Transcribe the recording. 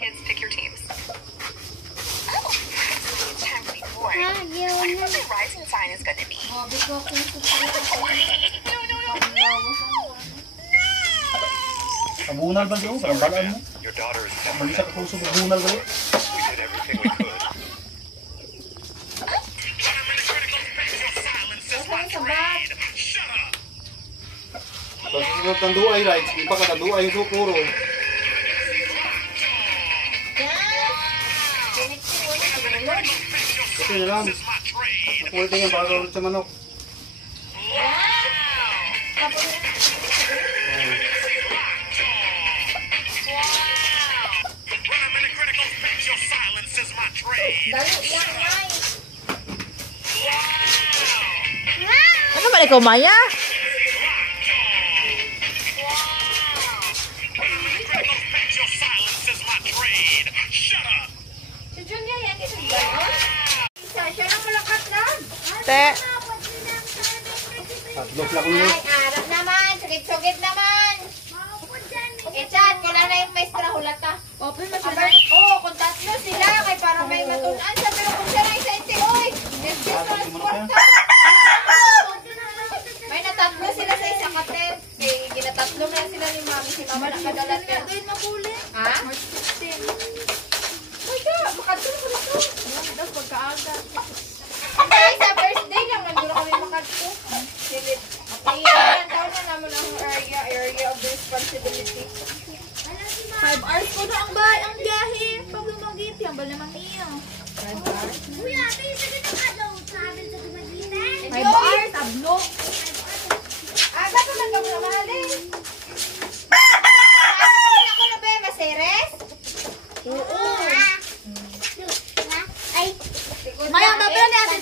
Kids, pick your teams. Oh, it's time to be born. I wonder what the rising sign is going to be. No. Kabunal ba siya? Parang balaan mo. Your daughter is Hindi sa kapuso, kabunal ba yun? We did everything we could. Susunod ng duay, right? Iba ka ng duay yung sukuro. Ito nyo lang. Nakulit nga para ulit sa manok. Ano ba ikaw, Maya? Te. Tatlo sila ko nyo. Ay, arap naman. Sugit-sugit naman. Echat, kailan na yung maestra hulata? Open mo siya. Oo, kung tatlo sila, kay para may matunan siya. Pero kung siya na isa-isa, oy, may natatlo sila sa isa katen. Kaya ginatatlo na sila ni mami. Si mama nakadalat ka. Doon mabuli. Ha? March 15. Uy, ka, makadalo ko nito. Yan daw, pagkaaga. Ay, sa birthday lang, nandun kami makadalo. Silip. Ayan, taon na naman ang area of responsibility. 5 hours ko na ang bahay, ang biyahe. Pag lumagit, yan ba naman niya? 5 hours, tablo. Aga pa lang kami namahalin. Ako na ba, maseres? Oo. Maya, mabila na natin